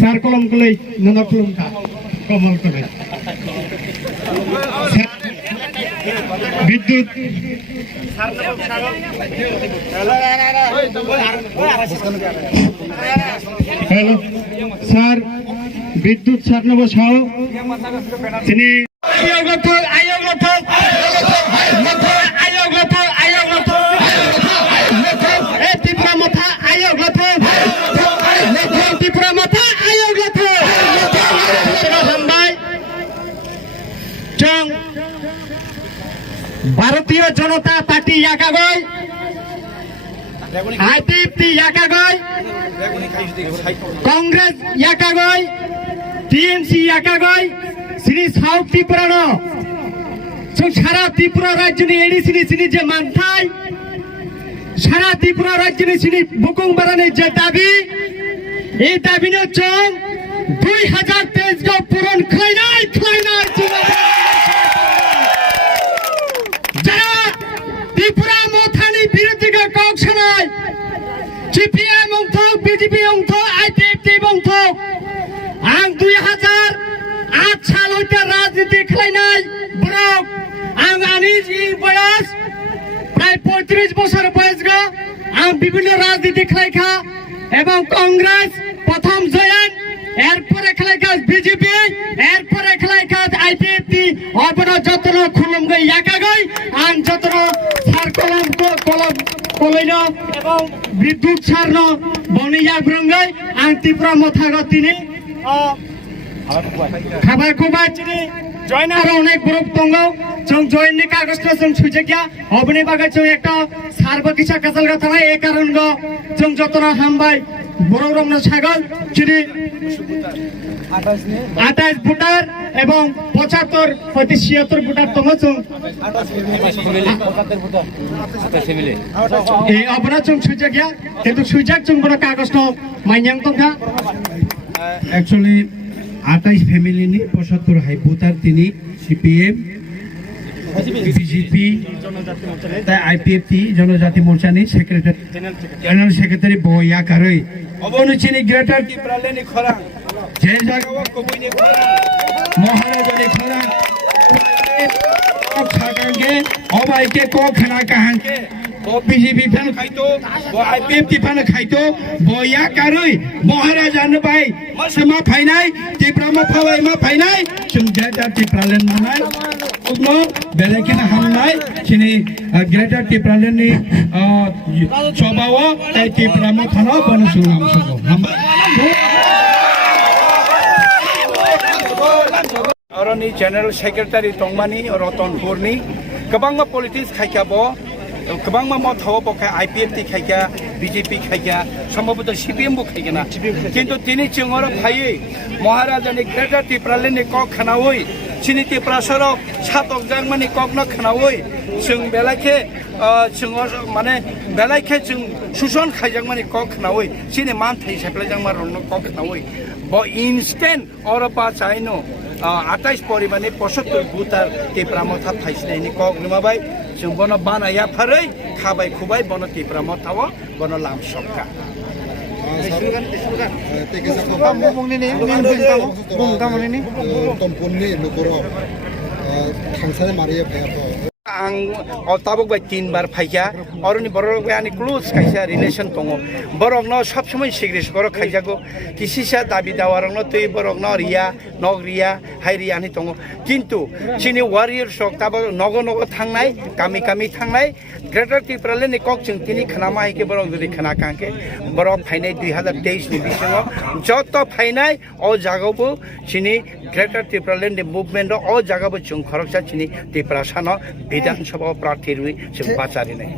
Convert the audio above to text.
সার কলম কলেই নন কলমটা কমল করে বিদ্যুৎ হ্যালো স্যার বিদ্যুৎ 7 নম্বর সহ তিনি ভারতীয় জনতা পার্টি একাগৈ আইপিএফটি একাগৈ কংগ্রেস একাগৈ টিএমসি একাগৈ শ্রী সাউথ ত্রিপুরার সারা ত্রিপুরা রাজ্যনি এডিসিনি সিনি যে মানথাই সারা ত্রিপুরা রাজ্যনি সিনি বুকুং বাড়ানোর যে দাবি এই দাবি চং 2023 গো পূরণ খাইনাই যারা ত্রিপুরা মথানি বিরোধী কৌশনায় সিপিএম অংথক বিজেপি অংথক আইপিএফটি অংথক আং 2008 সাল হইতে রাজনীতি খাইনাই বরং আং আনি বয়স প্রায় 35 বছর বয়স গো আং বিভিন্ন রাজনীতি খাইখা এবং কংগ্রেস প্রথম জয়েন এরপরে খেলাইখা বিজেপি এরপরে খেলাইখা আইপিএফটি অবন যত্ন খুলুম গই একাগই আং যত্ন সার কলম কলইন এবং বিদ্যুৎ সারন বনিয়া ব্রঙ্গই আং ত্রিপুরা মথাগ তিনি খাবার খুবাই তিনি জয়েন আরো অনেক গ্রুপ দङ जों जयननि कागजखौ जों सुजेकिया अबनि बागै जों एकटा सारबो किसा कासालगा थानाय ए कारण गो जों जतना हामबाय बर' रमना सागल चिनि 28 भोटार এবং 75 হইতে 76 ভোটার দङ जों 75 এই অবনা जों सुजेकिया কিন্তু सुजाक जों बर' कागजखौ माइनां दङा एक्चुअली 28 फैमिली 75 हाई भोटार তিনি সিপিএম বিজেপি আইপিএফটি জনজাতি মোর্চানি সেক্রেটারি জেনারেল সেক্রেটারি বয়া কারই অবনুচিনি গ্রেটার ত্রিপুরালেনি খরা যে জায়গা কবইনি খরা মহারাজানি খরা ছাগাঙ্গে অবাইকে ক খানা কাহাঙ্গে ও বিজেপি ফান খাইতো ও আইপিএফটি ফান খাইতো বয়া কারই মহারাজানো বাই মাসমা ফাইনাই ত্রিপুরামা ফাওয়াই মা ফাইনাই जों ग्रेटार ত্রিপুরালেন মানাই उनो बेलेकिन हामनाय चिनि ग्रेटार ত্রিপুরালেনি सभाव ताइ ত্রিপুরামা थानो बनसु नामसुगो अरनि जनरल सेक्रेटारि तंमानि रतनपुरनि गोबांमा पलिटिक्स खायखाबो गोबांमा मथाव बखाय आईपीएफटी खायखा बीजेपी खायखा सम्भवतः सीपीएम बो खायखा किन्तु तिनि चिंगर फायै महाराजानि ग्रेटार ত্রিপুরালেनि क खानावै चिनि ত্রিপুরা सरक सातक जांगमानि ककनो खानावै जों बेलाखे जों माने बेलाखे जों सुसन खायजांमानि क खानावै चिनि मान थाय साप्लाय जांमारनो क खानावै ब इनस्टेंट अरपा चाइनो 28 परिमाणनि 75 भोटार ত্রিপুরা मथा थाइसनायनि क नुमाबाय जों बन बानाया फारै खाबाय खुबाय बन ত্রিপুরা मथाव बन लाम सकका आं ताबुक बाय 3 बार फाइया अरनि बरक बाय आनि क्लोज खायसा रिलेशन दङ बरकनो सब समय सिग्रेस बरक खायजागो किसिसा दाबि दावारनो तै बरकनो रिया नगरिया हाइरिया नि दङ किन्तु चिनि वारियर सक ताबो नगो नगो थांनाय गामि गामि थांनाय ग्रेटार ত্রিপুরালেनि कक जों तिनि खानामा हाइके बरक जुदि खाना कांके बरक फाइनाय 2023 नि बिसङो जत फाइनाय अ जागावबो चिनि ग्रेटार ত্রিপুরালেनि मुभमेन्ट अ जागावबो जों खरकसा चिनि ত্রিপুরা सानो विधानसभा प्रार्थी रुई जों बाचारिनाय